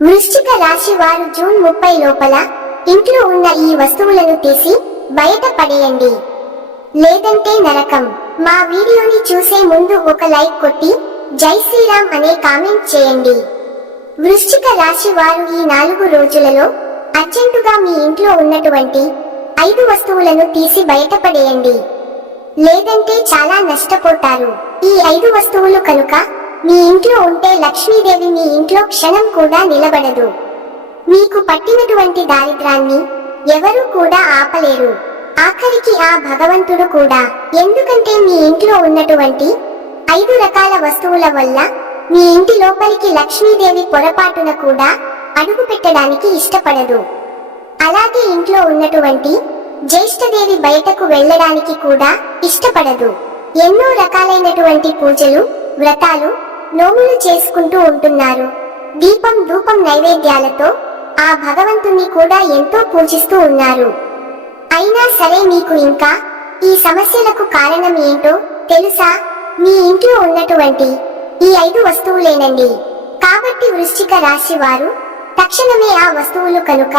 వృశ్చిక రాశి వారు జూన్ ముప్పై లోపల ఇంట్లో ఉన్న ఈ వస్తువులను తీసి బయట పడేయండి. లేదంటే నరకం. మా వీడియోని చూసే ముందు ఒక లైక్ కొట్టి జై శ్రీరామ్ అనే కామెంట్ చేయండి. వృశ్చిక రాశి వారు ఈ నాలుగు రోజులలో అర్జెంటుగా మీ ఇంట్లో ఉన్నటువంటి ఐదు వస్తువులను తీసి బయటపడేయండి లేదంటే చాలా నష్టపోతారు. ఈ ఐదు వస్తువులు కనుక మీ ఇంట్లో ఉంటే లక్ష్మీదేవి మీ ఇంట్లో క్షణం కూడా నిలబడదు. మీకు పట్టినటువంటి దారిద్రాన్ని ఎవరు కూడా ఆపలేరు. ఆఖరికి ఆ భగవంతుడు కూడా. ఎందుకంటే మీ ఇంట్లో ఉన్నటువంటి ఐదు రకాల వస్తువుల వల్ల మీ ఇంటి లోపలికి లక్ష్మీదేవి పొరపాటున కూడా అడుగు పెట్టడానికి ఇష్టపడదు. అలాగే ఇంట్లో ఉన్నటువంటి జ్యేష్ఠదేవి బయటకు వెళ్ళడానికి కూడా ఇష్టపడదు. ఎన్నో రకాలైనటువంటి పూజలు వ్రతాలు నోములు చేసుకుంటూ ఉంటున్నారు. దీపం ధూపం నైవేద్యాలతో ఆ భగవంతుని కూడా ఎంతో పూజిస్తూ ఉన్నారు. అయినా సరే మీకు ఇంకా ఈ సమస్యలకు కారణం ఏంటో తెలుసా? మీ ఇంట్లో ఉన్నటువంటి ఈ ఐదు వస్తువులేనండి. కాబట్టి వృశ్చిక రాశి వారు తక్షణమే ఆ వస్తువులు కనుక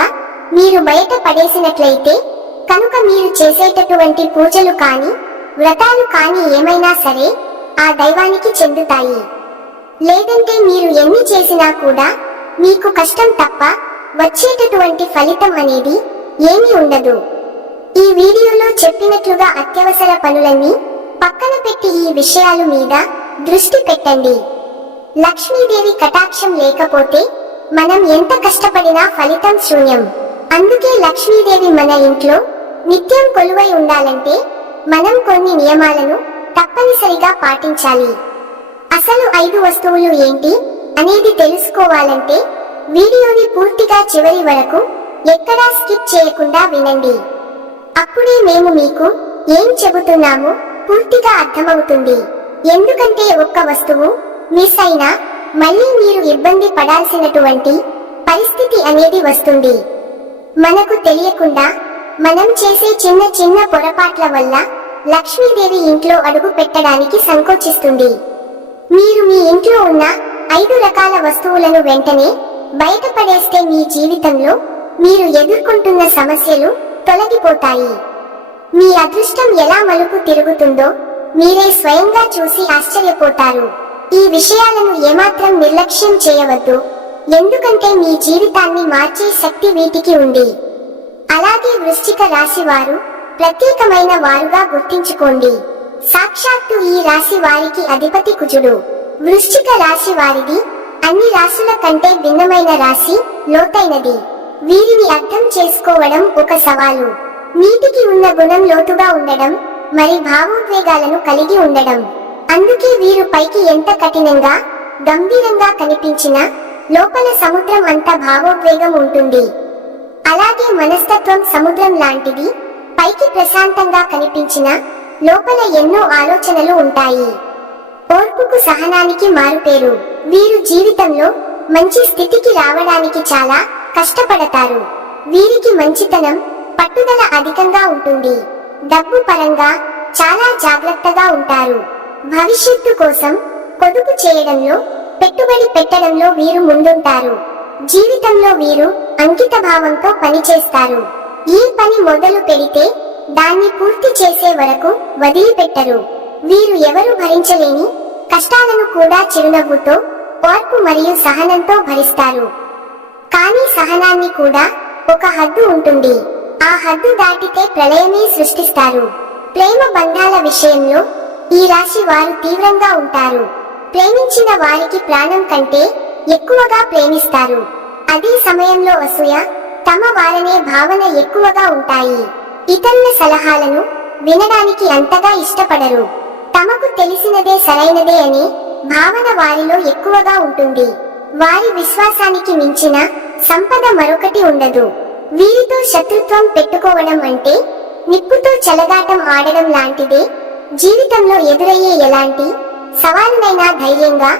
మీరు బయట పడేసినట్లయితే కనుక మీరు చేసేటటువంటి పూజలు కాని వ్రతాలు కాని ఏమైనా సరే ఆ దైవానికి చెందుతాయి. లేదంటే మీరు ఎన్ని చేసినా కూడా మీకు కష్టం తప్ప వచ్చేటటువంటి ఫలితం అనేది ఏమీ ఉండదు. ఈ వీడియోలో చెప్పినట్లుగా అత్యవసర పనులన్నీ పక్కన పెట్టి ఈ విషయాలు మీద దృష్టి పెట్టండి. లక్ష్మీదేవి కటాక్షం లేకపోతే మనం ఎంత కష్టపడినా ఫలితం శూన్యం. అందుకే లక్ష్మీదేవి మన ఇంట్లో నిత్యం కొలువై ఉండాలంటే మనం కొన్ని నియమాలను తప్పనిసరిగా పాటించాలి. అసలు ఐదు వస్తువులు ఏంటి అనేది తెలుసుకోవాలంటే వీడియోని పూర్తిగా చివరి వరకు ఎక్కడా స్కిప్ చేయకుండా వినండి. అప్పుడే మేము మీకు ఏం చెబుతున్నాము పూర్తిగా అర్థమవుతుంది. ఎందుకంటే ఒక్క వస్తువు మిస్ అయినా మళ్ళీ మీరు ఇబ్బంది పడాల్సినటువంటి పరిస్థితి అనేది వస్తుంది. మనకు తెలియకుండా మనం చేసే చిన్న చిన్న పొరపాట్ల వల్ల లక్ష్మీదేవి ఇంట్లో అడుగు పెట్టడానికి సంకోచిస్తుంది. మీరు మీ ఇంట్లో ఉన్న ఐదు రకాల వస్తువులను వెంటనే బయటపడేస్తే మీ జీవితంలో మీరు ఎదుర్కొంటున్న సమస్యలు తొలగిపోతాయి. మీ అదృష్టం ఎలా మలుపు తిరుగుతుందో మీరే స్వయంగా చూసి ఆశ్చర్యపోతారు. ఈ విషయాలను ఏమాత్రం నిర్లక్ష్యం చేయవద్దు. ఎందుకంటే మీ జీవితాన్ని మార్చే శక్తి వీటికి ఉంది. అలాగే వృశ్చిక రాశి వారు ప్రత్యేకమైన వారుగా గుర్తించుకోండి. సాక్షాత్తు ఈ రాశి వారికి అధిపతి కుజుడు. వృశ్చిక రాశి వారిది అన్ని రాశుల కంటే భిన్నమైన రాశి లోతైనది. వీరిని అర్థం చేసుకోవడం ఒక సవాలు. నీటికి ఉన్న గుణం లోతుగా ఉండడం మరి భావోద్వేగాలను కలిగి ఉండడం. అందుకే వీరు పైకి ఎంత కఠినంగా గంభీరంగా కనిపించినా లోపల సముద్రం అంత భావోద్వేగం ఉంటుంది. అలాగే మనస్తత్వం సముద్రం లాంటిది పైకి ప్రశాంతంగా కనిపించిన లోపల ఎన్నో ఆలోచనలు ఉంటాయి. ఓర్పుకు సహనానికి మారుపేరు. వీరు జీవితంలో మంచి స్థితికి రావడానికి చాలా కష్టపడతారు. వీరికి మంచితనం పట్టుదల అధికంగా ఉంటుంది. డబ్బు పరంగా చాలా జాగ్రత్తగా ఉంటారు. భవిష్యత్తు కోసం పొదుపు చేయడంలో పెట్టుబడి పెట్టడంలో వీరు ముందుంటారు. జీవితంలో వీరు అంకిత భావంతో పనిచేస్తారు. ఈ పని మొదలు పెడితే దాన్ని పూర్తి చేసే వరకు వదిలిపెట్టరు. వీరు ఎవరు భరించలేని కష్టాలను కూడా చిరునవ్వుతో ఓర్పు మరియు సహనంతో భరిస్తారు. కానీ సహనాన్ని కూడా ఒక హద్దు ఉంటుంది. ఆ హద్దు దాటితే ప్రళయమే సృష్టిస్తారు. ప్రేమ బంధాల విషయంలో ఈ రాశి వారు తీవ్రంగా ఉంటారు. ప్రేమించిన వారికి ప్రాణం కంటే ఎక్కువగా ప్రేమిస్తారు. అదే సమయంలో అసూయ తమ వారనే భావన ఎక్కువగా ఉంటాయి. ఇతరుల సలహాలను వినడానికి అంతగా ఇష్టపడరు. తమకు తెలిసినదే సరైనదే అనే భావన వారిలో ఎక్కువగా ఉంటుంది. వారి విశ్వాసానికి మించిన సంపద మరొకటి ఉండదు. వీరితో శత్రుత్వం పెట్టుకోవడం అంటే నిప్పుతో చెలగాటం ఆడడం లాంటిదే. జీవితంలో ఎదురయ్యే ఎలాంటి సవాలునైనా ధైర్యంగా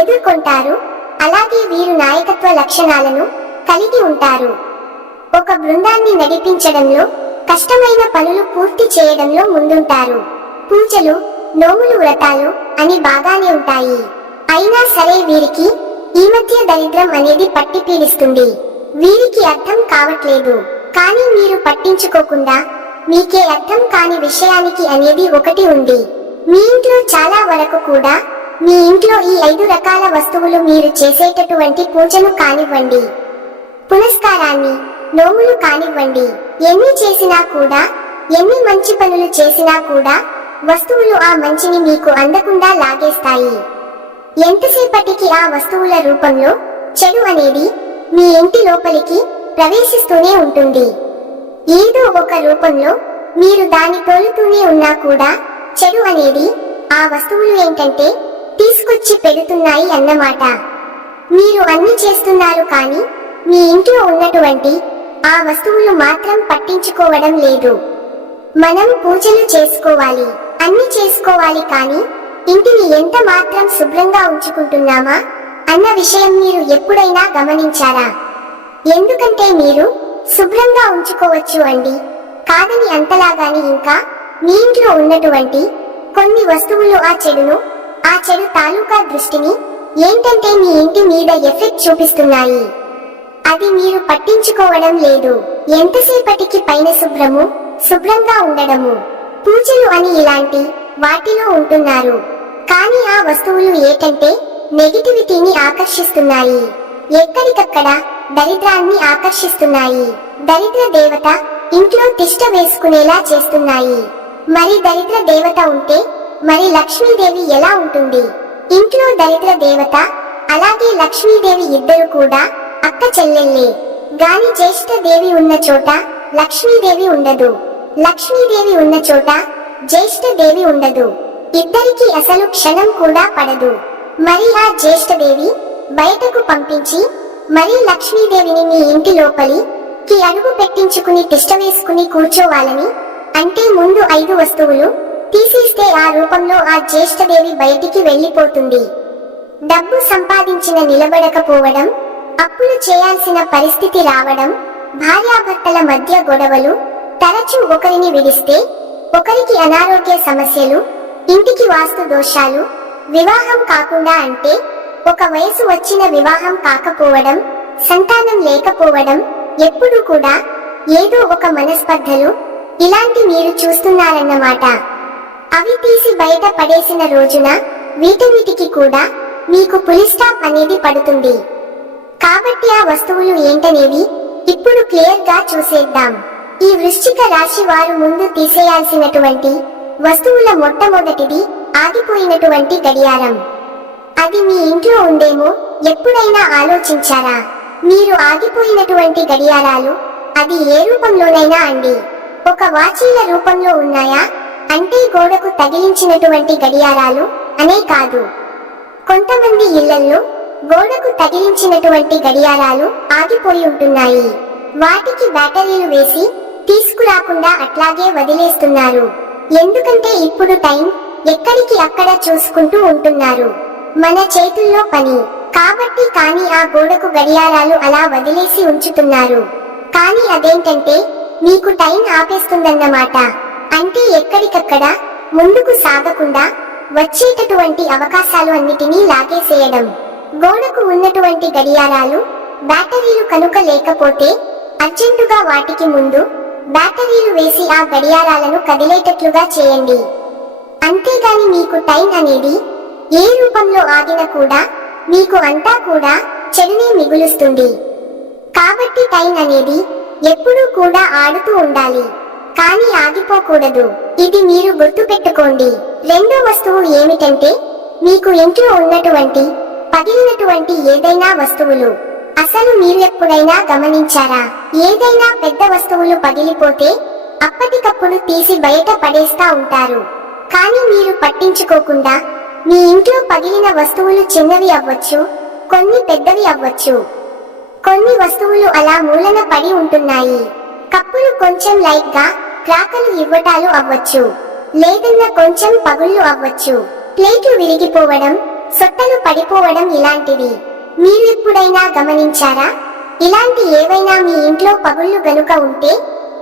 ఎదుర్కొంటారు. అలాగే వీరు నాయకత్వ లక్షణాలను కలిగి ఉంటారు. ఒక బృందాన్ని నడిపించడంలో కష్టమైన పనులు పూర్తి చేయడంలో ముందుంటారు. పూజలు నోములు వ్రతాలు అని బాగానే ఉంటాయి. అయినా సరే వీరికి ఈ మధ్య దరిద్రం అనేది పట్టి పీడిస్తుంది. వీరికి అర్థం కావట్లేదు. కానీ మీరు పట్టించుకోకుండా మీకే అర్థం కాని విషయానికి అనేది ఒకటి ఉంది. మీ ఇంట్లో చాలా వరకు కూడా మీ ఇంట్లో ఈ ఐదు రకాల వస్తువులు మీరు చేసేటటువంటి పూజను కానివ్వండి. పునస్కారాన్ని నోములు కానివ్వండి. ఎన్ని చేసినా కూడా ఎన్ని మంచి పనులు చేసినా కూడా వస్తువులు ఆ మంచిని మీకు అందకుండా లాగేస్తాయి. ఎంతసేపటికి ఆ వస్తువుల రూపంలో చెడు అనేది మీ ఇంటి లోపలికి ప్రవేశిస్తూనే ఉంటుంది. ఏదో ఒక రూపంలో మీరు దాని తోలుతూనే ఉన్నా కూడా చెడు అనేది ఆ వస్తువులు ఏంటంటే తీసుకొచ్చి పెడుతున్నాయి అన్నమాట. మీరు అన్ని చేస్తున్నారు కానీ మీ ఇంట్లో ఉన్నటువంటి ఆ వస్తువులు మాత్రం పట్టించుకోవడం లేదు. మనం పూజలు చేసుకోవాలి అన్ని చేసుకోవాలి కానీ ఇంటిని ఎంత మాత్రం శుభ్రంగా ఉంచుకుంటున్నామా అన్న విషయం మీరు ఎప్పుడైనా గమనించారా? ఎందుకంటే మీరు శుభ్రంగా ఉంచుకోవచ్చు అండి. కాదని అంతలాగాని ఇంకా మీ ఇంట్లో ఉన్నటువంటి కొన్ని వస్తువులు ఆ చెడును ఆ చెడు తాలూకా దృష్టిని ఏంటంటే మీ ఇంటి మీద ఎఫెక్ట్ చూపిస్తున్నాయి. అది మీరు పట్టించుకోవడం లేదు. ఎంతసేపటికి పైన శుభ్రము శుభ్రంగా ఉండడము? పూజలు అని ఇలాంటి వాటిలో ఉంటున్నారు. కానీ ఆ వస్తువులు ఏటంటే నెగిటివిటీని ఆకర్షిస్తున్నాయి. ఎక్కడికక్కడ దరిద్రాన్ని ఆకర్షిస్తున్నాయి. దరిద్ర దేవత ఇంట్లో తిష్ట వేసుకునేలా చేస్తున్నాయి. మరి దరిద్ర దేవత ఉంటే మరి లక్ష్మీదేవి ఎలా ఉంటుంది? ఇంట్లో దరిద్ర దేవత అలాగే లక్ష్మీదేవి ఇద్దరు కూడా అక్క చెల్లెళ్ళే గాని జ్యేష్ఠదేవి ఉన్న చోట లక్ష్మీదేవి ఉండదు. లక్ష్మీదేవి ఉన్న చోట జ్యేష్ఠదేవి ఉండదు. ఇద్దరికి అసలు క్షణం కూడా పడదు. మరి ఆ జ్యేష్ఠదేవి బయటకు పంపించి మరి లక్ష్మీదేవిని మీ ఇంటి లోపలి కి అడుగు పెట్టించుకుని తిష్ట వేసుకుని కూర్చోవాలని అంటే ముందు ఐదు వస్తువులు తీసేస్తే ఆ రూపంలో ఆ జ్యేష్ఠదేవి బయటికి వెళ్ళిపోతుంది. డబ్బు సంపాదించిన నిలబడకపోవడం అప్పులు చేయాల్సిన పరిస్థితి రావడం భార్యాభర్తల మధ్య గొడవలు తరచూ ఒకరిని విడిస్తే ఒకరికి అనారోగ్య సమస్యలు ఇంటికి వాస్తు దోషాలు వివాహం కాకుండా అంటే ఒక వయసు వచ్చిన వివాహం కాకపోవడం సంతానం లేకపోవడం ఎప్పుడు కూడా ఏదో ఒక మనస్పర్ధలు ఇలాంటి మీరు చూస్తున్నారన్నమాట. అవి తీసి బయట పడేసిన రోజున వీటన్నిటికి కూడా మీకు పులి స్టాప్ అనేది పడుతుంది. కాబట్టి ఆ వస్తువులు ఏంటనేవి ఇప్పుడు క్లియర్గా చూసేద్దాం. ఈ వృశ్చిక రాశి వారు ముందు తీసేయాల్సినటువంటి వస్తువుల మొట్టమొదటిది ఆగిపోయినటువంటి గడియారం. అది మీ ఇంట్లో ఉందేమో ఎప్పుడైనా ఆలోచించారా? మీరు ఆగిపోయినటువంటి గడియారాలు అది ఏ రూపంలోనైనా అండి. ఒక వాచీల రూపంలో ఉన్నాయా? అంటే గోడకు తగిలించినటువంటి గడియారాలు అనే కాదు. కొంతమంది ఇళ్ళల్లో గోడకు తగిలించినటువంటి గడియారాలు ఆగిపోయి ఉంటున్నాయి. వాటికి బ్యాటరీలు వేసి తీసుకురాకుండా అట్లాగే వదిలేస్తున్నారు. ఎందుకంటే ఇప్పుడు టైం ఎక్కడికి అక్కడ చూసుకుంటూ ఉంటున్నారు. మన చేతుల్లో పని. కాబట్టి కానీ ఆ గోడకు గడియారాలు అలా వదిలేసి ఉంచుతున్నారు. కానీ అదేంటంటే మీకు టైం ఆపేస్తుందన్నమాట. అంటే ఎక్కడికక్కడ ముందుకు సాగకుండా వచ్చేటటువంటి అవకాశాలు అన్నిటినీ లాగేసేయడం. గోడకు ఉన్నటువంటి గడియారాలు బ్యాటరీలు కనుక లేకపోతే అర్జెంటుగా వాటికి ముందు బ్యాటరీలు వేసి ఆ గడియారాలను కదిలేటట్లుగా చేయండి. అంతేగాని మీకు టైం అనేది ఏ రూపంలో ఆగినా కూడా మీకు అంతా కూడా చెడునే మిగులుస్తుంది. కాబట్టి టైం అనేది ఎప్పుడూ కూడా ఆడుతూ ఉండాలి. కానీ ఆగిపోకూడదు. ఇది మీరు గుర్తుపెట్టుకోండి. రెండో వస్తువు ఏమిటంటే మీకు ఇంట్లో ఉన్నటువంటి పగిలినటువంటి ఏదైనా వస్తువులు. అసలు మీరు ఎప్పుడైనా గమనించారా? ఏదైనా పెద్ద వస్తువులు పగిలిపోతే అప్పటికప్పుడు తీసి బయట పడేస్తా ఉంటారు. కానీ మీరు పట్టించుకోకుండా మీ ఇంట్లో పగిలిన వస్తువులు చిన్నవి అవ్వచ్చు కొన్ని పెద్దవి అవ్వచ్చు. కొన్ని వస్తువులు అలా మూలన పడి ఉంటున్నాయి. కప్పులు కొంచెం లైట్గా క్రాకలు ఇవ్వటాలు అవ్వచ్చు. లేదన్న కొంచెం పగుళ్ళు అవ్వచ్చు. ప్లేట్లు విరిగిపోవడం సొట్టలు పడిపోవడం ఇలాంటివి. మీరు ఎప్పుడైనా గమనించారా? ఇలాంటి ఏవైనా మీ ఇంట్లో పగుళ్ళు గనుక ఉంటే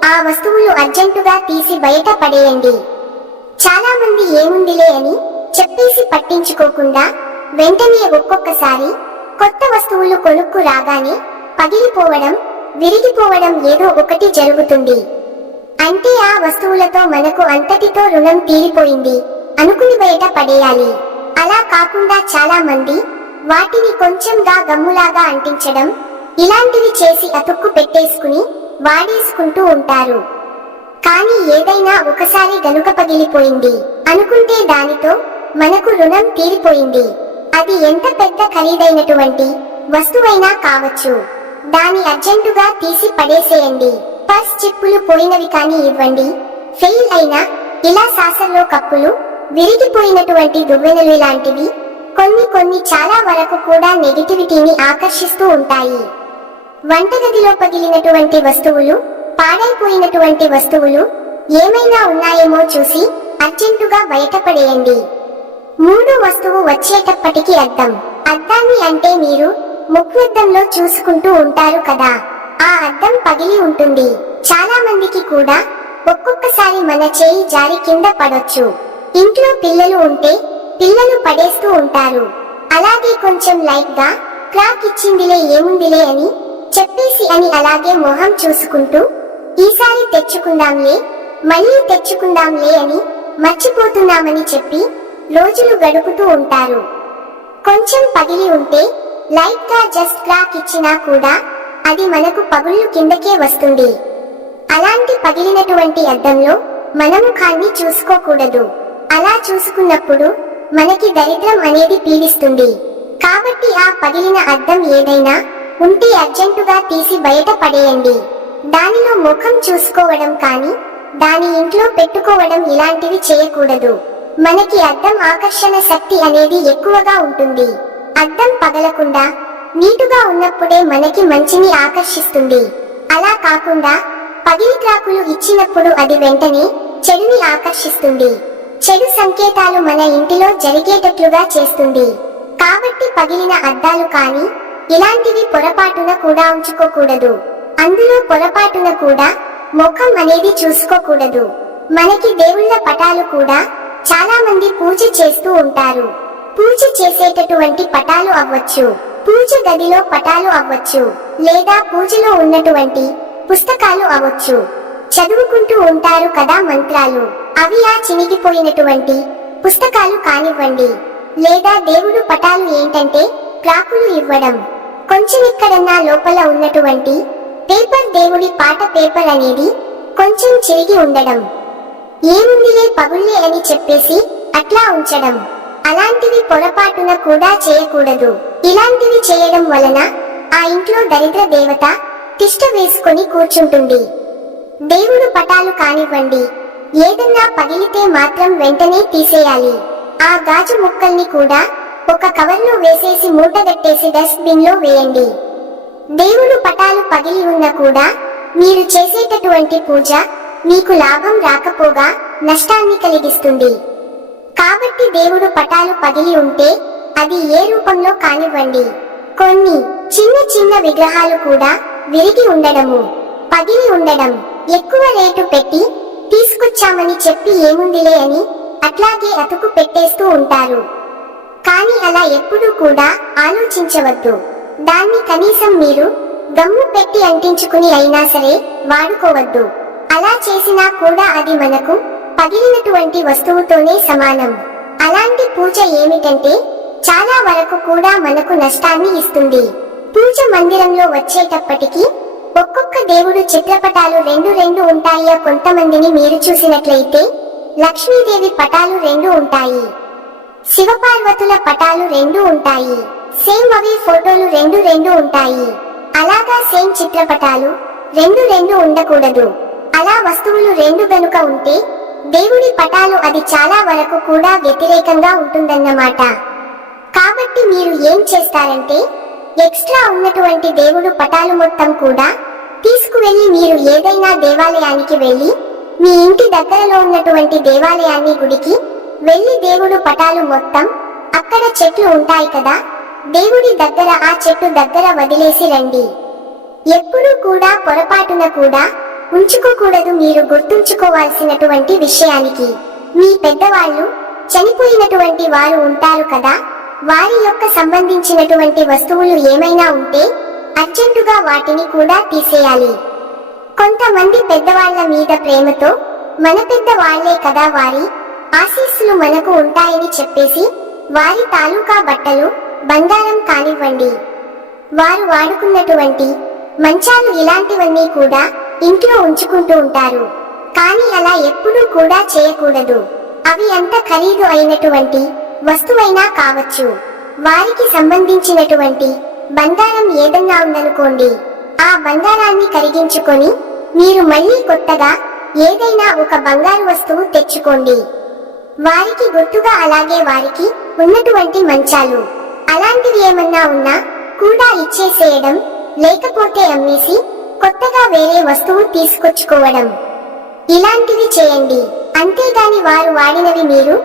ఆ వస్తువులు అర్జెంటుగా తీసి బయట పడేయండి. చాలా మంది ఏముందిలే అని చెప్పేసి పట్టించుకోకుండా వెంటనే ఒక్కొక్కసారి కొత్త వస్తువులు కొనుక్కు రాగానే పగిలిపోవడం విరిగిపోవడం ఏదో ఒకటి జరుగుతుంది. అంటే ఆ వస్తువులతో మనకు అంతటితో రుణం తీరిపోయింది అనుకుని బయట పడేయాలి. అలా కాకుండా చాలా మంది వాటిని కొంచెంగా గమ్ములాగా అంటించడం ఇలాంటివి చేసి అతుక్కు పెట్టేసుకుని వాడేసుకుంటూ ఉంటారు. కానీ ఏదైనా ఒకసారి గనుక పగిలిపోయింది అనుకుంటే దానితో మనకు రుణం తీరిపోయింది. అది ఎంత పెద్ద ఖరీదైనటువంటి వస్తువైనా కావచ్చు. దాని అర్జెంటుగా తీసి పడేసేయండి. పర్స్ చిప్పులు పోయినవి కానీ ఇవ్వండి. ఫెయిల్ అయినా ఇలా సాసల్లో కప్పులు విరిగిపోయినటువంటి దువ్వెనలు ఇలాంటివి కొన్ని కొన్ని చాలా వరకు కూడా నెగిటివిటీని ఆకర్షిస్తూ ఉంటాయి. వంటగదిలో పగిలినటువంటి వస్తువులు పాడైపోయినటువంటి వస్తువులు ఏమైనా ఉన్నాయేమో చూసి అర్జెంటుగా బయటపడేయండి. మూడు వస్తువు వచ్చేటప్పటికి అద్దం. అద్దాన్ని అంటే మీరు ముఖ్యద్దంలో చూసుకుంటూ ఉంటారు కదా. ఆ అద్దం పగిలి ఉంటుంది. చాలా మందికి కూడా ఒక్కొక్కసారి మన చేయి జారి కింద పడొచ్చు. ఇంట్లో పిల్లలు ఉంటే పిల్లలు పడేస్తూ ఉంటారు. అలాగే కొంచెం లైట్గా క్రాక్ ఇచ్చిందిలే ఏముందిలే అని చెప్పేసి అని అలాగే మొహం చూసుకుంటూ ఈసారి తెచ్చుకుందాంలే మళ్ళీ తెచ్చుకుందాంలే అని మర్చిపోతున్నామని చెప్పి రోజులు గడుపుతూ ఉంటారు. కొంచెం పగిలి ఉంటే లైట్గా జస్ట్ క్రాక్ ఇచ్చినా కూడా అది మనకు పగుళ్ళు కిందకే వస్తుంది. అలాంటి పగిలినటువంటి అద్దంలో మనము కాన్ని చూసుకోకూడదు. అలా చూసుకున్నప్పుడు మనకి దరిద్రం అనేది పీడిస్తుంది కాబట్టి ఆ పగిలిన అద్దం ఏదైనా ఉంటే అర్జెంటుగా తీసి బయట పడేయండి. దానిలో ముఖం చూసుకోవడం కానీ దాని ఇంట్లో పెట్టుకోవడం ఇలాంటివి చేయకూడదు. మనకి అద్దం ఆకర్షణ శక్తి అనేది ఎక్కువగా ఉంటుంది. అద్దం పగలకుండా నీటుగా ఉన్నప్పుడే మనకి మంచిని ఆకర్షిస్తుంది. అలా కాకుండా పగిలి ట్రాకులు ఇచ్చినప్పుడు అది వెంటనే చెడుని ఆకర్షిస్తుంది. చెడు సంకేతాలు మన ఇంటిలో జరిగేటట్లుగా చేస్తుంది. కాబట్టి పగిలిన అద్దాలు కానీ ఇలాంటివి పొరపాటున కూడా ఉంచుకోకూడదు. అందులో పొరపాటున కూడా ముఖం అనేది చూసుకోకూడదు. మనకి దేవుళ్ళ పటాలు కూడా చాలా మంది పూజ చేస్తూ ఉంటారు. పూజ చేసేటటువంటి పటాలు అవ్వచ్చు. పూజ గదిలో పటాలు అవ్వచ్చు. లేదా పూజలో ఉన్నటువంటి పుస్తకాలు అవ్వచ్చు. చదువుకుంటూ ఉంటారు కదా మంత్రాలు. అవి ఆ చినిగిపోయినటువంటి పుస్తకాలు కానివ్వండి లేదా దేవుడు పటాలు ఏంటంటే క్రాకులు ఇవ్వడం. కొంచెం ఇక్కడన్నా లోపల ఉన్నటువంటి పేపర్ దేవుడి పాట పేపర్ అనేది కొంచెం చిరిగి ఉండడం. ఏముందిలే పగుళ్ళే అని చెప్పేసి అట్లా ఉంచడం. అలాంటివి పొరపాటున కూడా చేయకూడదు. ఇలాంటివి చేయడం వలన ఆ ఇంట్లో దరిద్ర దేవత తిష్ట వేసుకొని కూర్చుంటుంది. దేవుడు పటాలు కానివ్వండి ఏదన్నా పగిలితే మాత్రం వెంటనే తీసేయాలి. ఆ గాజు ముక్కల్ని కూడా ఒక కవర్లో వేసేసి మూటగట్టేసి డస్ట్బిన్లో వేయండి. దేవుడు పటాలు పగిలి ఉన్న కూడా మీరు చేసేటటువంటి పూజ మీకు లాభం రాకపోగా నష్టాన్ని కలిగిస్తుంది. కాబట్టి దేవుడు పటాలు పగిలి ఉంటే అది ఏ రూపంలో కానివ్వండి. కొన్ని చిన్న చిన్న విగ్రహాలు కూడా విరిగి ఉండడము పగిలి ఉండడం ఎక్కువ రేటు పెట్టి తీసుకొచ్చామని చెప్పి ఏముందిలే అని అట్లాగే అతుకు పెట్టేస్తూ ఉంటారు. కానీ అలా ఎప్పుడూ కూడా ఆలోచించవద్దు. దాన్ని కనీసం మీరు గమ్ము పెట్టి అంటించుకుని అయినా సరే వాడుకోవద్దు. అలా చేసినా కూడా అది మనకు పగిలినటువంటి వస్తువుతోనే సమానం. అలాంటి పూజ ఏమిటంటే చాలా వరకు కూడా మనకు నష్టాన్ని ఇస్తుంది. పూజ మందిరంలో వచ్చేటప్పటికీ ఒక్కొక్క దేవుడు చిత్రపటాలు రెండు రెండు ఉంటాయా కొంతమందిని మీరు చూసినట్లయితే లక్ష్మీదేవి పటాలు రెండు ఉంటాయి. శివపార్వతుల పటాలు రెండు ఉంటాయి. సేమ్ అవి ఫోటోలు రెండు రెండు ఉంటాయి. అలాగా సేమ్ చిత్రపటాలు రెండు రెండు ఉండకూడదు. అలా వస్తువులు రెండు గనుక ఉంటే దేవుడి పటాలు అది చాలా వరకు కూడా వ్యతిరేకంగా ఉంటుందన్నమాట. కాబట్టి మీరు ఏం చేస్తారంటే ఎక్స్ట్రా ఉన్నటువంటి దేవుడు పటాలు మొత్తం కూడా తీసుకువెళ్ళి మీరు ఏదైనా దేవాలయానికి వెళ్ళి మీ ఇంటి దగ్గరలో ఉన్నటువంటి దేవాలయాన్ని గుడికి వెళ్ళి దేవుడు పటాలు మొత్తం అక్కడ చెట్లు ఉంటాయి కదా దేవుడి దగ్గర ఆ చెట్టు దగ్గర వదిలేసి రండి. ఎప్పుడూ కూడా పొరపాటున కూడా ఉంచుకోకూడదు మీరు గుర్తుంచుకోవాల్సినటువంటి విషయానికి. మీ పెద్దవాళ్ళు చనిపోయినటువంటి వారు ఉంటారు కదా వారి యొక్క సంబంధించినటువంటి వస్తువులు ఏమైనా ఉంటే అర్జెంటుగా వాటిని కూడా తీసేయాలి. కొంతమంది పెద్దవాళ్ళ మీద ప్రేమతో మన పెద్ద వాళ్ళే కదా వారి ఆశీస్సులు మనకు ఉంటాయని చెప్పేసి వారి తాలూకా బట్టలు బంగారం కానివ్వండి. వారు వాడుకున్నటువంటి మంచాలు ఇలాంటివన్నీ కూడా ఇంట్లో ఉంచుకుంటూ ఉంటారు. కానీ అలా ఎప్పుడూ కూడా చేయకూడదు. అవి అంత ఖరీదు అయినటువంటి వస్తువైనా కావచ్చు. వారికి సంబంధించినటువంటి బంగారం ఏదన్నా ఉందనుకోండి. ఆ బంగారాన్ని కరిగించుకొని మీరు మళ్ళీ కొత్తగా ఏదైనా ఒక బంగారు వస్తువు తెచ్చుకోండి. వారికి గుర్తుగా అలాగే వారికి ఉన్నటువంటి మంచాలు. అలాంటివి ఏమన్నా ఉన్నా కూడా ఇచ్చేసేయడం లేకపోతే అమ్మేసి కొత్తగా వేరే వస్తువు తీసుకొచ్చుకోవడం. ఇలాంటివి చేయండి. అంతేగాని వారు వాడినవి మీరు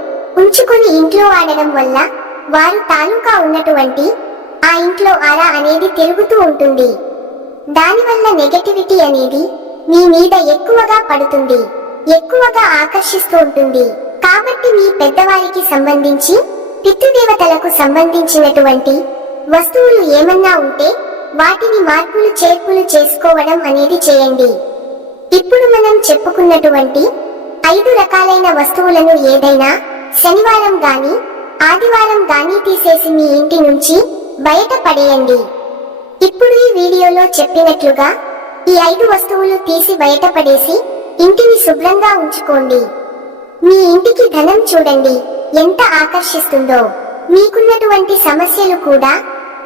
ఉంచుకొని ఇంట్లో ఆడడం వల్ల వారు తాలూకా ఉన్నటువంటి ఆ ఇంట్లో అలా అనేది తిరుగుతూ ఉంటుంది. దానివల్ల నెగటివిటీ అనేది మీ మీద ఎక్కువగా పడుతుంది. ఎక్కువగా ఆకర్షిస్తూ ఉంటుంది. కాబట్టి మీ పెద్దవారికి సంబంధించి పితృదేవతలకు సంబంధించినటువంటి వస్తువులు ఏమన్నా ఉంటే వాటిని మార్పులు చేర్పులు చేసుకోవడం అనేది చేయండి. ఇప్పుడు మనం చెప్పుకున్నటువంటి ఐదు రకాలైన వస్తువులను ఏదైనా శనివారం గాని ఆదివారం గాని తీసేసి మీ ఇంటి నుంచి బయట పడేయండి. ఇప్పుడు ఈ వీడియోలో చెప్పినట్లుగా ఈ ఐదు వస్తువులు తీసి బయటపడేసి ఇంటిని శుభ్రంగా ఉంచుకోండి. మీ ఇంటికి ధనం చూడండి ఎంత ఆకర్షిస్తుందో. మీకున్నటువంటి సమస్యలు కూడా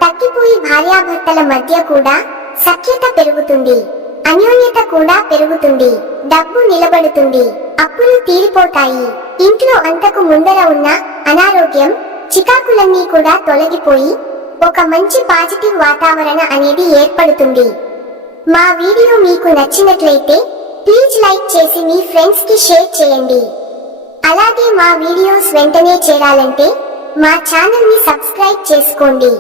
తగ్గిపోయి భార్యాభర్తల మధ్య కూడా సఖ్యత పెరుగుతుంది అన్యోన్యత కూడా పెరుగుతుంది డబ్బు నిలబడుతుంది. అప్పులు తీరిపోతాయి. ఇంట్లో అంతకు ముందర ఉన్న అనారోగ్యం చికాకులన్నీ కూడా తొలగిపోయి ఒక మంచి పాజిటివ్ వాతావరణ అనేది ఏర్పడుతుంది. మా వీడియో మీకు నచ్చినట్లయితే ప్లీజ్ లైక్ చేసి మీ ఫ్రెండ్స్కి షేర్ చేయండి. అలాగే మా వీడియోస్ వెంటనే చేరాలంటే మా ఛానల్ని సబ్స్క్రైబ్ చేసుకోండి.